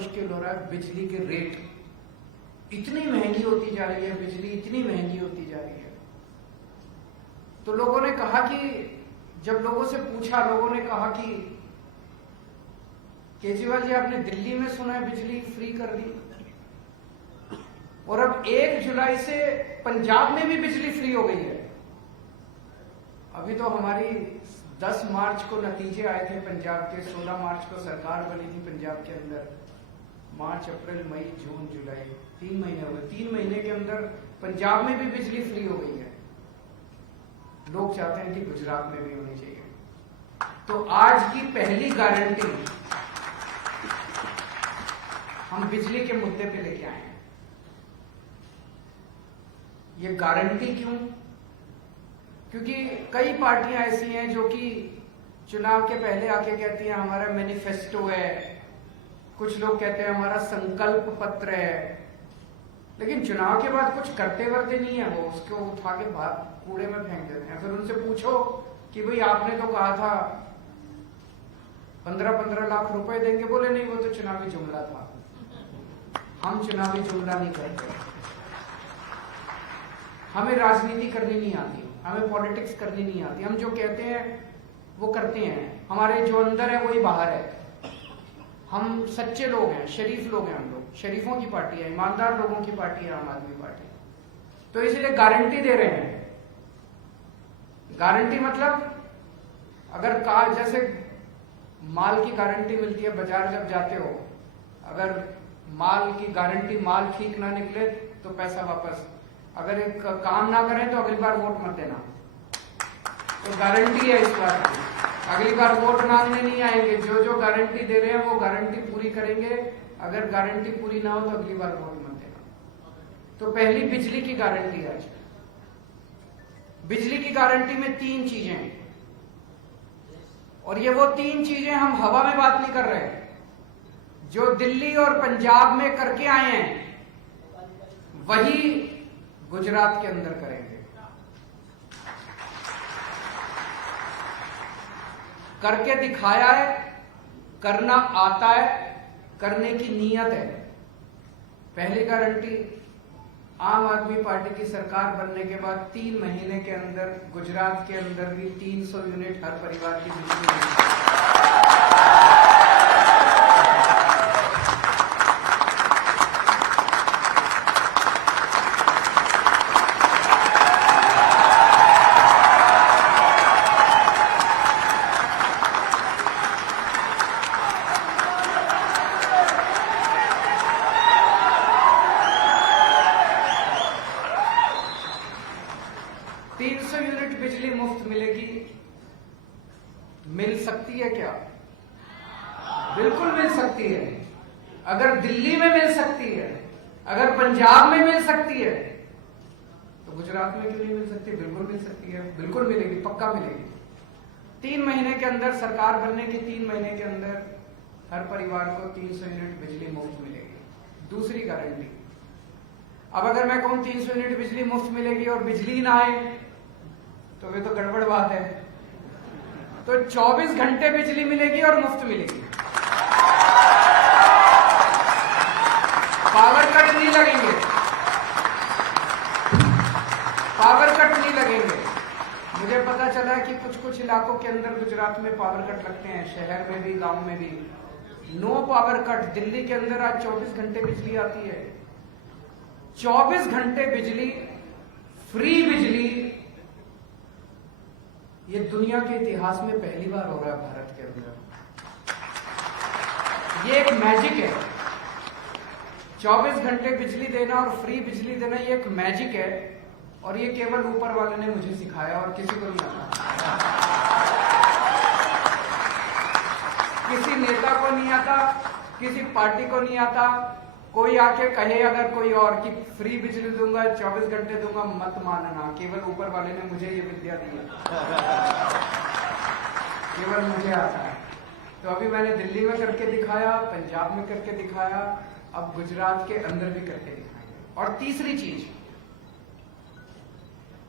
मुश्किल हो रहा है। बिजली के रेट इतनी महंगी होती जा रही है, बिजली इतनी महंगी होती जा रही है। तो लोगों ने कहा कि जब लोगों से पूछा, लोगों ने कहा कि केजरीवाल जी आपने दिल्ली में सुना है बिजली फ्री कर दी, और अब 1 जुलाई से पंजाब में भी बिजली फ्री हो गई है। अभी तो हमारी 10 मार्च को नतीजे आए थे पंजाब के, 16 मार्च को सरकार बनी थी पंजाब के अंदर। मार्च, अप्रैल, मई, जून, जुलाई, 3 महीने हो गए। 3 महीने के अंदर पंजाब में भी बिजली फ्री हो गई है। लोग चाहते हैं कि गुजरात में भी होनी चाहिए। तो आज की पहली गारंटी हम बिजली के मुद्दे पे लेके आए हैं। ये गारंटी क्यों? क्योंकि कई पार्टियां ऐसी हैं जो कि चुनाव के पहले आके कहती हैं हमारा मैनिफेस्टो है, कुछ लोग कहते हैं हमारा संकल्प पत्र है, लेकिन चुनाव के बाद कुछ करते वर्ते नहीं है। वो उसको उठा के कूड़े में फेंक देते हैं। फिर उनसे पूछो कि भाई आपने तो कहा था 15-15 लाख रुपए देंगे, बोले नहीं वो तो चुनावी जुमला था। हम चुनावी जुमला नहीं करते, हमें राजनीति करनी नहीं आती, हमें पॉलिटिक्स करनी नहीं आती। हम जो कहते हैं वो करते हैं, हमारे जो अंदर है वही बाहर है। हम सच्चे लोग हैं, शरीफ लोग हैं। हम लोग शरीफों की पार्टी है, ईमानदार लोगों की पार्टी है आम आदमी पार्टी। तो इसलिए गारंटी दे रहे हैं। गारंटी मतलब अगर जैसे माल की गारंटी मिलती है बाजार जब जाते हो, अगर माल की गारंटी, माल ठीक ना निकले तो पैसा वापस, अगर एक काम ना करें तो अगली बार वोट मत देना। तो गारंटी है इस बार की, अगली बार वोट मांगने नहीं आएंगे। जो जो गारंटी दे रहे हैं वो गारंटी पूरी करेंगे। अगर गारंटी पूरी ना हो तो अगली बार वोट मत देना। तो पहली बिजली की गारंटी है। बिजली की गारंटी में 3 चीजें हैं, और ये वो 3 चीजें हम हवा में बात नहीं कर रहे हैं। जो दिल्ली और पंजाब में करके आए हैं वही गुजरात के अंदर करेंगे। करके दिखाया है, करना आता है, करने की नीयत है। पहली गारंटी, आम आदमी पार्टी की सरकार बनने के बाद 3 महीने के अंदर गुजरात के अंदर भी 300 यूनिट हर परिवार की बिजली मिलेगी। बिजली मुफ्त मिलेगी। मिल सकती है क्या? बिल्कुल मिल सकती है। अगर दिल्ली में मिल सकती है, अगर पंजाब में मिल सकती है, तो गुजरात में क्यों नहीं मिल सकती? बिल्कुल मिल सकती है, बिल्कुल मिलेगी, पक्का मिलेगी। 3 महीने के अंदर, सरकार बनने के 3 महीने के अंदर हर परिवार को 300 यूनिट बिजली मुफ्त मिलेगी। दूसरी गारंटी, अब अगर मैं कहूं 300 यूनिट बिजली मुफ्त मिलेगी और बिजली ना आए तो वे तो गड़बड़ बात है। तो 24 घंटे बिजली मिलेगी और मुफ्त मिलेगी। पावर कट नहीं लगेंगे, पावर कट नहीं लगेंगे। मुझे पता चला कि कुछ इलाकों के अंदर गुजरात में पावर कट लगते हैं, शहर में भी, गांव में भी। No power cut. दिल्ली के अंदर आज 24 घंटे बिजली आती है। 24 घंटे बिजली, फ्री बिजली। ये दुनिया के इतिहास में पहली बार हो रहा है भारत के अंदर। ये एक मैजिक है। 24 घंटे बिजली देना और फ्री बिजली देना, ये एक मैजिक है। और ये केवल ऊपर वाले ने मुझे सिखाया और किसी को नहीं आता। किसी नेता को नहीं आता, किसी पार्टी को नहीं आता। कोई आके कहे अगर कोई और कि फ्री बिजली दूंगा, 24 घंटे दूंगा, मत मानना। केवल ऊपर वाले ने मुझे ये विद्या दी है, केवल मुझे आता है। तो अभी मैंने दिल्ली में करके दिखाया, पंजाब में करके दिखाया, अब गुजरात के अंदर भी करके दिखाएंगे। और तीसरी चीज,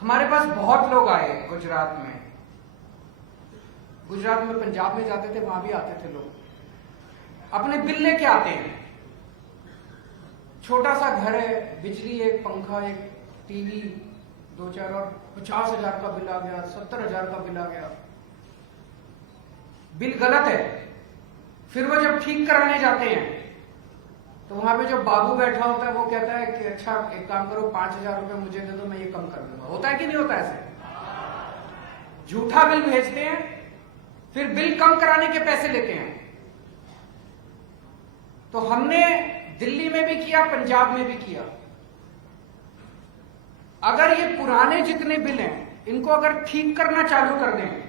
हमारे पास बहुत लोग आए गुजरात में। गुजरात में, पंजाब में जाते थे, वहां भी आते थे लोग, अपने बिल लेके आते हैं। छोटा सा घर है, बिजली, एक पंखा, एक टीवी, 2-4 और 50,000 का बिल आ गया, 70,000 का बिल आ गया। बिल गलत है। फिर वो जब ठीक कराने जाते हैं तो वहां पे जो बाबू बैठा होता है वो कहता है कि अच्छा एक काम करो, 5,000 रुपए मुझे दे दो, मैं ये कम कर दूंगा। होता है कि नहीं होता ऐसे? झूठा बिल भेजते हैं, फिर बिल कम कराने के पैसे लेते हैं। तो हमने दिल्ली में भी किया, पंजाब में भी किया। अगर ये पुराने जितने बिल हैं इनको अगर ठीक करना चालू कर दें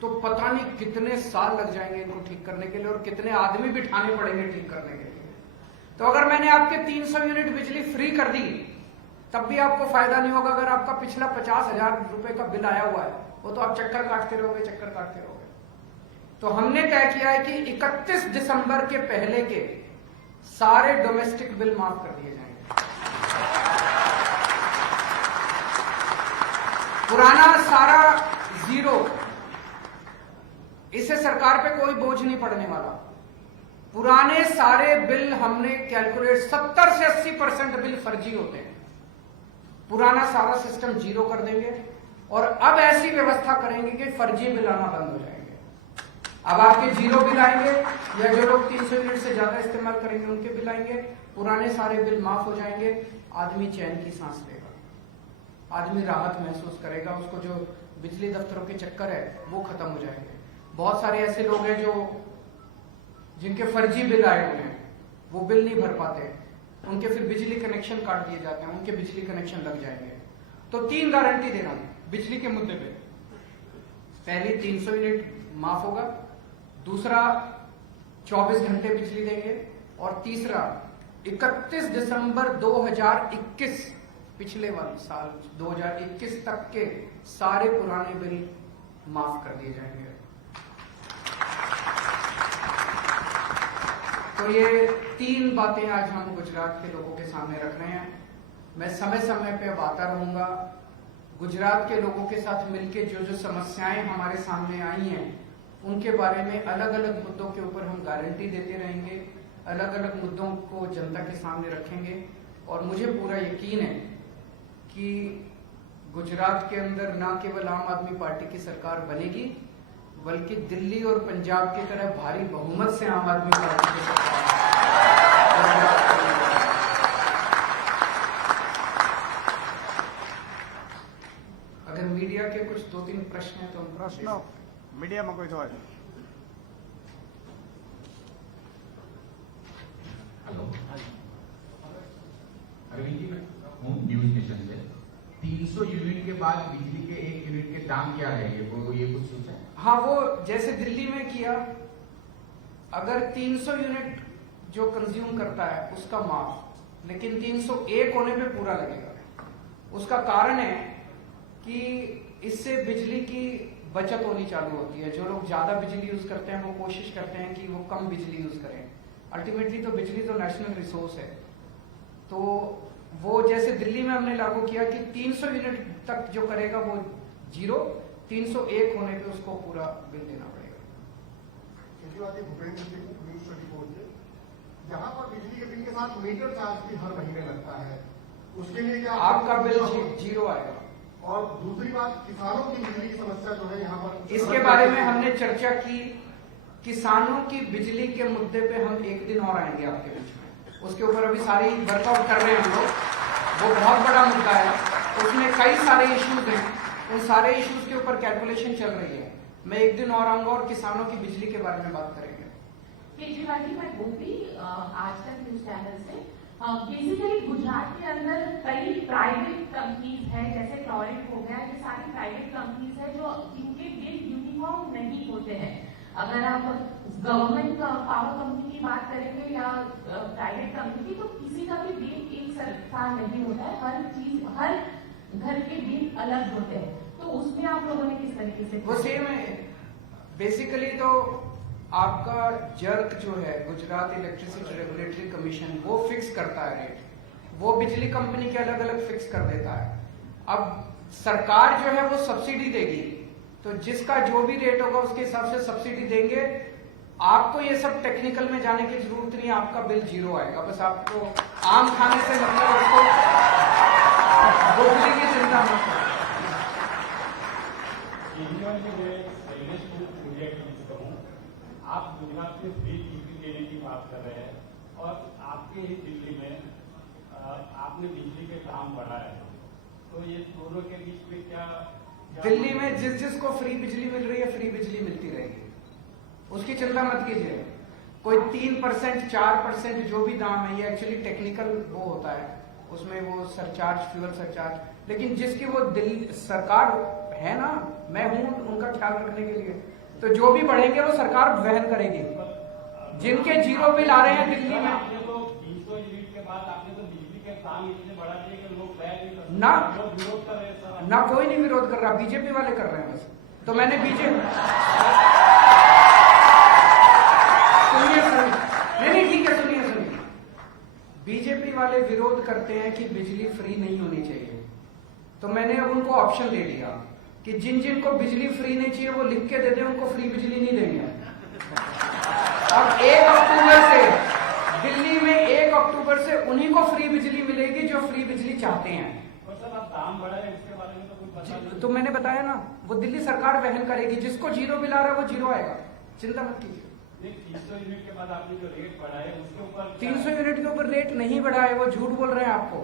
तो पता नहीं कितने साल लग जाएंगे इनको ठीक करने के लिए, और कितने आदमी बिठाने पड़ेंगे ठीक करने के लिए। तो अगर मैंने आपके 300 यूनिट बिजली फ्री कर दी तब भी आपको फायदा नहीं होगा। अगर आपका पिछला 50,000 रुपए का बिल आया हुआ है वो तो आप चक्कर काटते रहोगे, चक्कर काटते रहोगे। तो हमने तय किया है कि 31 दिसंबर के पहले के सारे डोमेस्टिक बिल माफ कर दिए जाएंगे। पुराना सारा जीरो, इससे सरकार पे कोई बोझ नहीं पड़ने वाला। पुराने सारे बिल हमने कैलकुलेट, 70 से 80% बिल फर्जी होते हैं। पुराना सारा सिस्टम जीरो कर देंगे और अब ऐसी व्यवस्था करेंगे कि फर्जी बिल आना बंद हो जाएंगे। अब आपके जीरो बिल आएंगे, या जो लोग 300 यूनिट से ज्यादा इस्तेमाल करेंगे उनके बिल आएंगे। पुराने सारे बिल माफ हो जाएंगे। आदमी चैन की सांस लेगा, आदमी राहत महसूस करेगा। उसको जो बिजली दफ्तरों के चक्कर है वो खत्म हो जाएंगे। बहुत सारे ऐसे लोग हैं जो जिनके फर्जी बिल आए हुए हैं, वो बिल नहीं भर पाते, उनके फिर बिजली कनेक्शन काट दिए जाते हैं, उनके बिजली कनेक्शन लग जाएंगे। तो 3 गारंटी दे रहा हूं बिजली के मुद्दे पे। पहली 300 यूनिट माफ होगा, दूसरा 24 घंटे बिजली देंगे, और तीसरा 31 दिसंबर 2021, पिछले वाले साल 2021 तक के सारे पुराने बिल माफ कर दिए जाएंगे। तो ये 3 बातें आज हम गुजरात के लोगों के सामने रख रहे हैं। मैं समय समय पे अब आता रहूंगा। गुजरात के लोगों के साथ मिलके जो जो समस्याएं हमारे सामने आई हैं उनके बारे में अलग अलग मुद्दों के ऊपर हम गारंटी देते रहेंगे, अलग अलग मुद्दों को जनता के सामने रखेंगे। और मुझे पूरा यकीन है कि गुजरात के अंदर न केवल आम आदमी पार्टी की सरकार बनेगी, बल्कि दिल्ली और पंजाब की तरह भारी बहुमत से आम आदमी पार्टी की सरकार। अगर मीडिया के कुछ 2-3 प्रश्न हैं तो प्रश्न मीडिया में कोई હોય? हेलो, अरविंद जी, मैं हूँ न्यूज स्टेशन से। 300 यूनिट के बाद बिजली के 1 यूनिट के दाम क्या रहेंगे, वो ये कुछ सोचा है? हाँ, वो जैसे दिल्ली में किया, अगर 300 यूनिट जो कंज्यूम करता है उसका माफ, लेकिन 301 होने पे पूरा लगेगा। उसका कारण है कि इससे बिजली की बचत होनी चालू होती है। जो लोग ज्यादा बिजली यूज करते हैं वो कोशिश करते हैं कि वो कम बिजली यूज करें। अल्टीमेटली तो बिजली तो नेशनल रिसोर्स है। तो वो जैसे दिल्ली में हमने लागू किया कि 300 यूनिट तक जो करेगा वो जीरो, 301 होने पे उसको पूरा बिल देना पड़ेगा। दूसरी बात, भूपेंद्र जी को न्यूज 24 से, जहाँ पर बिजली के बिल के साथ मीटर चार्ज भी हर महीने लगता है, उसके लिए क्या आपका बिल जीरो आएगा। और दूसरी बात, किसानों की बिजली की समस्या जो है यहाँ पर, इसके बारे में हमने चर्चा की। किसानों की बिजली के मुद्दे पे हम एक दिन और आएंगे आपके बीच में। उसके ऊपर अभी सारी वर्कआउट कर रहे हैं हम लोग। वो बहुत बड़ा मुद्दा है, उसमें कई सारे इश्यूज हैं। उन सारे इश्यूज के ऊपर कैलकुलेशन चल रही है। मैं एक दिन और आऊंगा और किसानों की बिजली के बारे में बात करेंगे। केजरीवाल जी, मैं गोपी आज तक न्यूज चैनल से। बेसिकली गुजरात के अंदर कई प्राइवेट कंपनीज है, जैसे टॉरेंट हो गया, ये सारी प्राइवेट कंपनीज है जो इनके बिल यूनिफॉर्म नहीं होते हैं। अगर आप गवर्नमेंट पावर कंपनी की बात करेंगे या प्राइवेट कंपनी की, तो किसी का भी बिल एक सरकार नहीं होता है। हर चीज, हर घर के बिल अलग होते हैं। तो उसमें आप लोगों ने किस तरीके से वो सेम है। बेसिकली तो आपका जर्क जो है, गुजरात इलेक्ट्रिसिटी रेगुलेटरी कमीशन, वो फिक्स करता है रेट। वो बिजली कंपनी के अलग अलग फिक्स कर देता है। अब सरकार जो है वो सब्सिडी देगी, तो जिसका जो भी रेट होगा उसके हिसाब से सब्सिडी देंगे। आपको ये सब टेक्निकल में जाने की जरूरत नहीं, आपका बिल 0 आएगा। बस आपको आम खाने से मतलब उसको बिजली की चिंता मत करो। आप गुजरात में फ्री बिजली देने की बात कर रहे हैं और आपके ही दिल्ली में आपने बिजली के दाम बढ़ाए, तो ये दोनों के बीच में क्या दिल्ली में जिसको फ्री बिजली मिल रही है, फ्री बिजली मिलती रहेगी, उसकी चिंता मत कीजिए। कोई 3%, 4% जो भी दाम है, ये एक्चुअली टेक्निकल वो होता है, उसमें वो सरचार्ज, फ्यूल सरचार्ज, लेकिन जिसकी वो दिल्ली सरकार है ना, मैं हूं उनका ख्याल रखने के लिए, तो जो भी बढ़ेंगे वो सरकार वहन करेगी। जिनके 0 बिल आ रहे हैं दिल्ली में, आपने तो 300 यूनिट के बाद आपने तो बिजली के दाम इतने बढ़ा दिए कि लोग ना विरोध कर रहे हैं सर। ना कोई नहीं विरोध कर रहा, बीजेपी वाले कर रहे हैं बस। तो मैंने नहीं ठीक है, सुनिए। बीजेपी वाले विरोध करते हैं कि बिजली फ्री नहीं होनी चाहिए, तो मैंने अब उनको ऑप्शन दे दिया कि जिन को बिजली फ्री नहीं चाहिए वो लिख के दे दें, उनको फ्री बिजली नहीं देंगे। अब 1 अक्टूबर से दिल्ली में 1 अक्टूबर से उन्हीं को फ्री बिजली मिलेगी जो फ्री बिजली चाहते हैं। दाम बढ़ा है इसके बारे में तो कुछ पता नहीं। तो मैंने बताया ना, वो दिल्ली सरकार वहन करेगी, जिसको 0 बिल आ रहा है वो 0 आएगा, चिंता मत कीजिए। 300 यूनिट के बाद आपने जो रेट बढ़ा है उसके ऊपर 300 यूनिट के ऊपर रेट नहीं बढ़ा है, वो झूठ बोल रहे हैं आपको।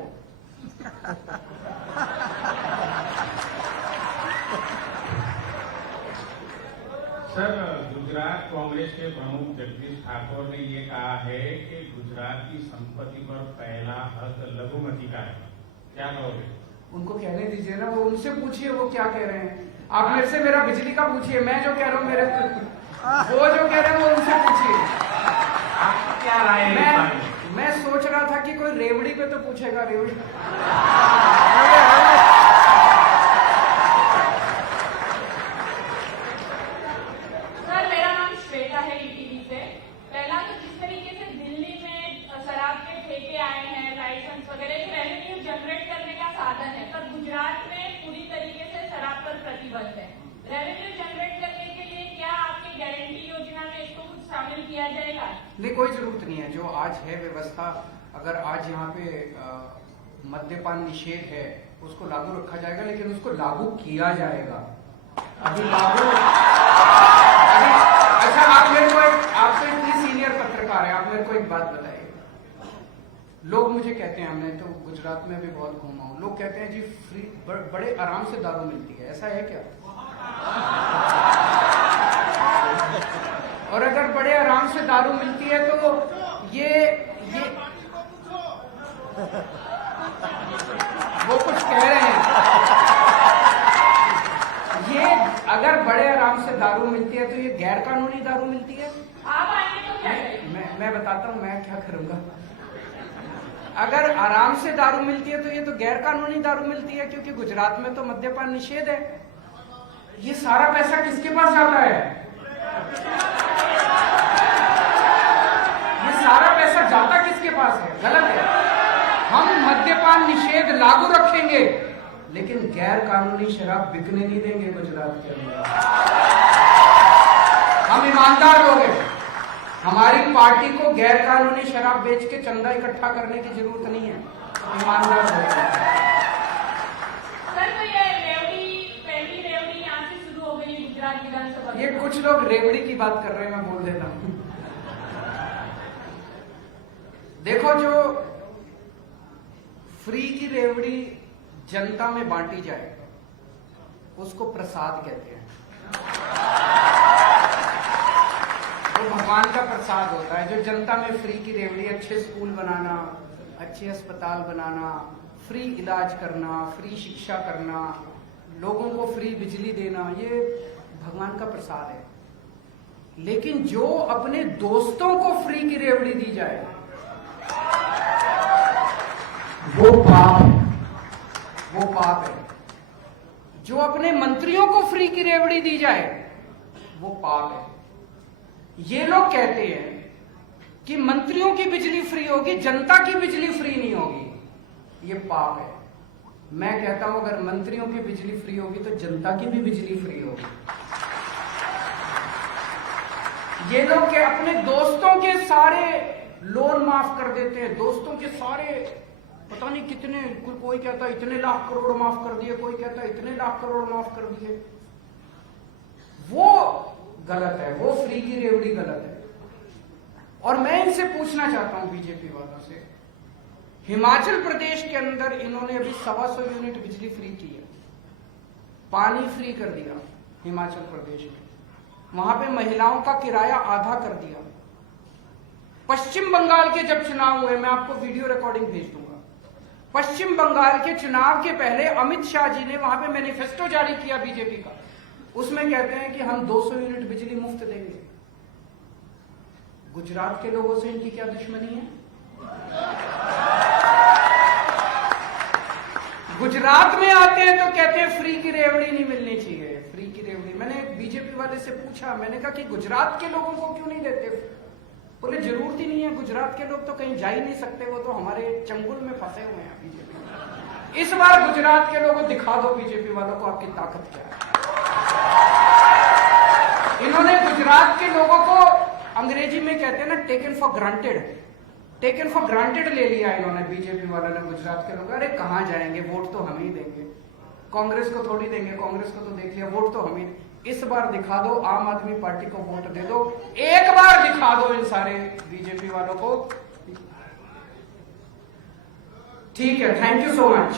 सर, गुजरात कांग्रेस के प्रमुख जगदीश ठाकुर ने ये कहा है कि गुजरात की संपत्ति पर पहला हक लघुमती का है, क्या कहोगे? उनको कहने दीजिए ना, वो उनसे पूछिए वो क्या कह रहे हैं। आप मेरे से मेरा बिजली का पूछिए, मैं जो कह रहा हूँ मेरे वो जो कह रहे हैं वो उनसे पूछिए। आपकी क्या राय है? मैं सोच रहा था कि कोई रेवड़ी पे तो पूछेगा, रेवड़ी। सर, मेरा नाम श्वेता है, ईटीवी से। पहला तो जिस तरीके से दिल्ली में शराब के ठेके आए हैं, लाइसेंस वगैरह, ये रेवेन्यू जनरेट करने का साधन है, पर गुजरात में पूरी तरीके से शराब पर प्रतिबंध है। रेवेन्यू जनरेट करने के लिए क्या आपकी गारंटी योजना में इसको कुछ शामिल किया जाएगा? नहीं, कोई जरूरत नहीं है। जो आज है व्यवस्था, अगर आज यहाँ पे मद्यपान निषेध है उसको लागू रखा जाएगा, लेकिन उसको लागू किया जाएगा। अभी लागू अच्छा, आप तो इतनी सीनियर पत्रकार है, आप मेरे को एक बात बताइए। लोग मुझे कहते हैं, मैं तो गुजरात में भी बहुत घूमा हूँ, लोग कहते हैं जी फ्री बड़े आराम से दारू मिलती है, ऐसा है क्या? और अगर बड़े आराम से दारू मिलती है तो ये वो कुछ कह रहे हैं, ये अगर बड़े आराम से दारू मिलती है तो ये गैर कानूनी दारू मिलती है। आप आएंगे तो क्या करेंगे? मैं बताता हूं मैं क्या करूंगा। अगर आराम से दारू मिलती है तो ये तो गैर कानूनी दारू मिलती है, क्योंकि गुजरात में तो मद्यपान निषेध है। ये सारा पैसा किसके पास जाता है? ये सारा पैसा जाता किसके पास है? गलत है। हम मद्यपान निषेध लागू रखेंगे, लेकिन गैर कानूनी शराब बिकने नहीं देंगे गुजरात के अंदर। हम ईमानदार लोग हैं, हमारी पार्टी को गैर कानूनी शराब बेच के चंदा इकट्ठा करने की जरूरत नहीं है। ईमानदार लोग हैं। सर, तो ये पहली रेवड़ी यहाँ से शुरू हो गई गुजरात विधानसभा। ये कुछ लोग रेवड़ी की बात कर रहे हैं, मैं बोल देता हूं। देखो, जो फ्री की रेवड़ी जनता में बांटी जाए उसको प्रसाद कहते हैं। वो भगवान का प्रसाद होता है। जो जनता में फ्री की रेवड़ी, अच्छे स्कूल बनाना, अच्छे अस्पताल बनाना, फ्री इलाज करना, फ्री शिक्षा करना, लोगों को फ्री बिजली देना, ये भगवान का प्रसाद है। लेकिन जो अपने दोस्तों को फ्री की रेवड़ी दी जाए वो पाप है, वो पाप है। जो अपने मंत्रियों को फ्री की रेवड़ी दी जाए वो पाप है। ये लोग कहते हैं कि मंत्रियों की बिजली फ्री होगी, जनता की बिजली फ्री नहीं होगी, ये पाप है। मैं कहता हूं अगर मंत्रियों की बिजली फ्री होगी तो जनता की भी बिजली फ्री होगी। ये लोग के अपने दोस्तों के सारे लोन माफ कर देते हैं, दोस्तों के सारे पता नहीं कितने, कोई कहता इतने लाख करोड़ माफ कर दिए, कोई कहता इतने लाख करोड़ माफ कर दिए। वो गलत है, वो फ्री की रेवड़ी गलत है। और मैं इनसे पूछना चाहता हूं बीजेपी वालों से, हिमाचल प्रदेश के अंदर इन्होंने अभी 125 यूनिट बिजली फ्री की है, पानी फ्री कर दिया हिमाचल प्रदेश में, वहां पे महिलाओं का किराया आधा कर दिया। पश्चिम बंगाल के जब चुनाव हुए, मैं आपको वीडियो रिकॉर्डिंग भेज दूंगा, पश्चिम बंगाल के चुनाव के पहले अमित शाह जी ने वहां पे मैनिफेस्टो जारी किया बीजेपी का, उसमें कहते हैं कि हम 200 यूनिट बिजली मुफ्त देंगे। गुजरात के लोगों से इनकी क्या दुश्मनी है? गुजरात में आते हैं तो कहते हैं फ्री की रेवड़ी नहीं मिलनी चाहिए, फ्री की रेवड़ी। मैंने बीजेपी वाले से पूछा, मैंने कहा कि गुजरात के लोगों को क्यों नहीं देते? बोले जरूरत ही नहीं है, गुजरात के लोग तो कहीं जा ही नहीं सकते, वो तो हमारे चंगुल में फंसे हुए हैं बीजेपी। इस बार गुजरात के लोगों को दिखा दो बीजेपी वालों को आपकी ताकत क्या है। इन्होंने गुजरात के लोगों को अंग्रेजी में कहते हैं ना taken for granted, taken for granted ले लिया इन्होंने, बीजेपी वालों ने गुजरात के लोग। अरे कहां जाएंगे, वोट तो हम ही देंगे, कांग्रेस को थोड़ी देंगे, कांग्रेस को तो देख लिया, वोट तो हम ही। इस बार दिखा दो, आम आदमी पार्टी को वोट दे दो, एक बार दिखा दो इन सारे बीजेपी वालों को। ठीक है, थैंक यू सो मच।